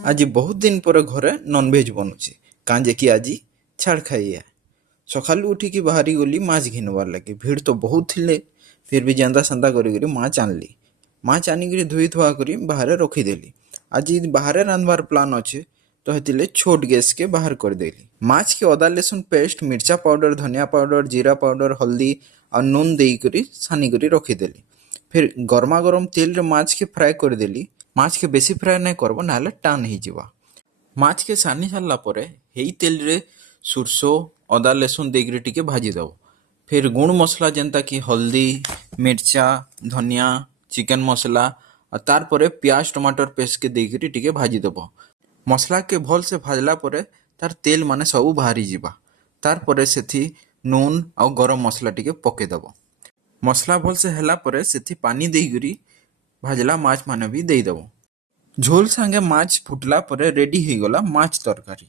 ଆଜି ବହୁତ ଦିନ ପରେ ଘରେ ନନଭେଜ ବନୁଛି କାଁଜେ କି ଆଜି ଛାଡ଼ ଖାଇଆ ସକାଳୁ ଉଠିକି ବାହାରି ଗଲି ମାଛ ଘିନବାର୍ ଲାଗି ଭିଡ଼ ତ ବହୁତ ଥିଲେ ଫିର ବି ଯେନ୍ତା ସେନ୍ତା କରିକିରି ମାଛ ଆଣିଲି ମାଛ ଆଣିକିରି ଧୋଇ ଧୁଆ କରି ବାହାରେ ରଖିଦେଲି ଆଜି ବାହାରେ ରାନ୍ଧବାର ପ୍ଲାନ୍ ଅଛେ ତ ହେତିଲେ ଛୋଟ ଗ୍ୟାସ୍କେ ବାହାର କରିଦେଲି ମାଛକେ ଅଦା ଲେସୁନ ପେଷ୍ଟ ମିର୍ଚା ପାଉଡର ଧନିଆ ପାଉଡର ଜିରା ପାଉଡର ହଳଦୀ ଆଉ ନୁନ ଦେଇକରି ସାନିକରି ରଖିଦେଲି ଫିର ଗରମା ଗରମ ତେଲରେ ମାଛକେ ଫ୍ରାଏ କରିଦେଲି ମାଛକେ ବେଶୀ ଫ୍ରାଏ ନାଇଁ କରବ ନାହେଲେ ଟାନ୍ ହେଇଯିବା ମାଛକେ ସାନି ସାରିଲା ପରେ ହେଇ ତେଲରେ ସୋରଷ ଅଦା ଲେସୁନ ଦେଇକରି ଟିକେ ଭାଜି ଦେବ ଫିର ଗୁଣ୍ଡ ମସଲା ଯେନ୍ତା କି ହଳଦୀ ମିର୍ଚା ଧନିଆ ଚିକେନ ମସଲା ଆଉ ତାର ପରେ ପିଆଜ ଟମାଟର ପେଷ୍ଟକେ ଦେଇକରି ଟିକେ ଭାଜି ଦେବ ମସଲାକେ ଭଲସେ ଭାଜଲା ପରେ ତାର ତେଲ ମାନେ ସବୁ ବାହାରି ଯିବା ତାର ପରେ ସେଠି ନୁନ ଆଉ ଗରମ ମସଲା ଟିକେ ପକେଇଦେବ ମସଲା ଭଲସେ ହେଲା ପରେ ସେଠି ପାନି ଦେଇକରି ଭାଜଲା ମାଛ ମାନେ ବି ଦେଇଦେବ ଝୋଲ ସାଙ୍ଗେ ମାଛ ଫୁଟଲା ପରେ ରେଡି ହେଇଗଲା ମାଛ ତରକାରୀ।